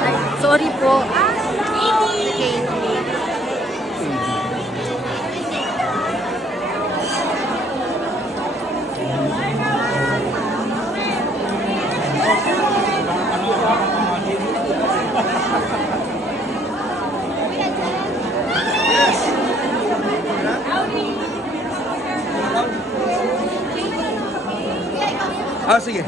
Ay, sorry po. Okay. Ah, sige.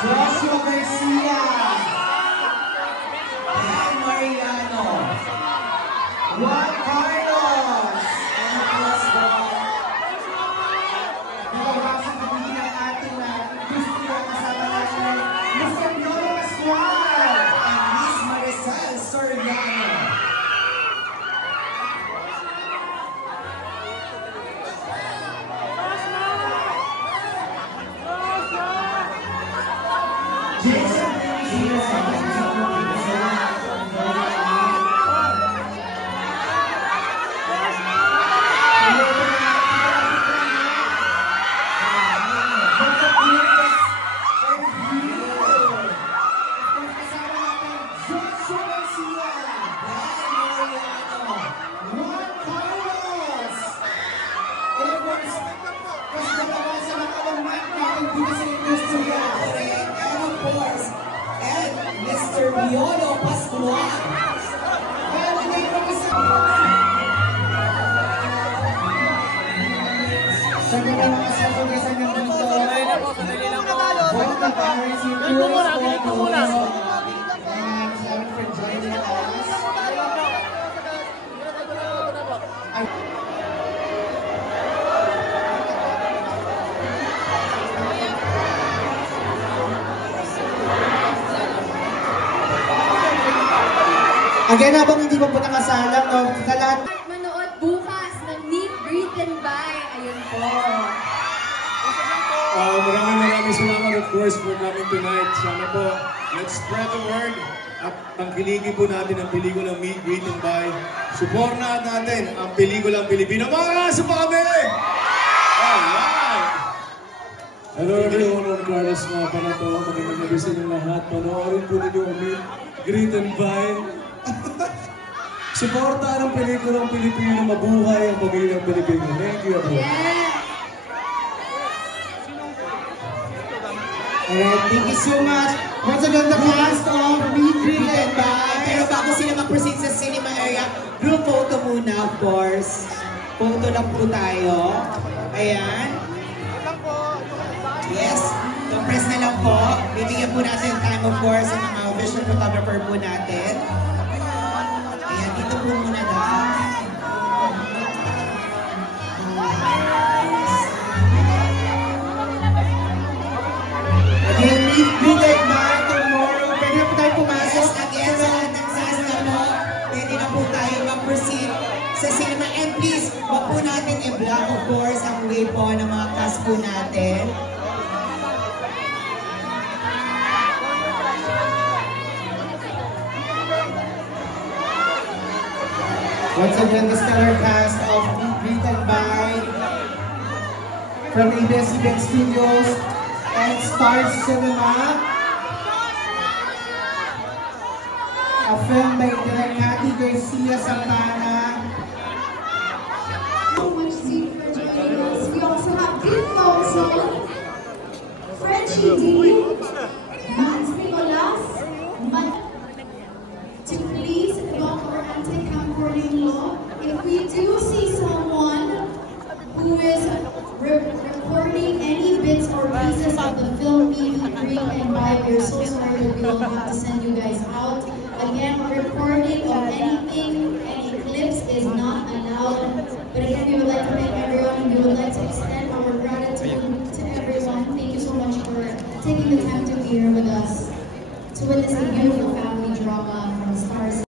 Joshua Garcia, Dan Mariano, Juan Carlos, and of course nagawaksan kami ng ating gusto kasama natin, Mr. Piolo Pascual and Miss Maricel Soriano. Mr. Piolo Pascual. Sa mga kasasugasan ng dito, again, habang hindi pa po nakasalang, no, kalat. Manood bukas ng Meet, Greet, and Buy. Ayun po. Maraming salamat of course for coming tonight. Sana po Let's spread the word. At tangkilikin po natin ang pelikulang Meet, Greet, and Buy. Suportahan natin ang pelikulang Pilipino. Mga aso pa kami! Alright! Hello everyone, I'm Carlos nga pala to. Magandang gabi sa inyo lahat. Panoorin po ninyo ang Meet, Greet, and Buy. Suportahan ang pelikulang Pilipino, mabuhay ang pamilyang Pilipino. Thank you everyone. Alright, thank you so much. Once again, the cast of Meet, Greet, and Buy. Pero bago sila mag-proceed sa cinema area, group photo muna, of course. Photo lang po tayo. Ayan. Yes, compress na lang po. Bibigyan po natin time, of course, sa mga official photographer po natin. Ayan, dito po muna daw. Again, Meet, Greet, and Buy tomorrow. Pwede na po tayo pumasok. Again, sa lahat ng sasa po, pwede na po tayo mag-proceed sa cinema. And please, wag po natin i-block, of course, ang way po ng mga cast po natin. Once again, the stellar cast of Meet, Greet, and Buy from ABS-CBN Studios and Stars Cinema. A film by Direk Cathy Garcia Santana. So much Steve for joining us. We also have Dean Thompson, Frenchie D, Max Nicolas, to please invoke our anti-camcording law. If we do see someone who is recording any bits or pieces of the film Meet, Greet, and Buy, we're so sorry that we will have to send you guys out. Again, recording of anything, any clips is not allowed. But again, we would like to thank everyone and we would like to extend our gratitude to everyone. Thank you so much for taking the time to be here with us to witness the beautiful family drama from Stars.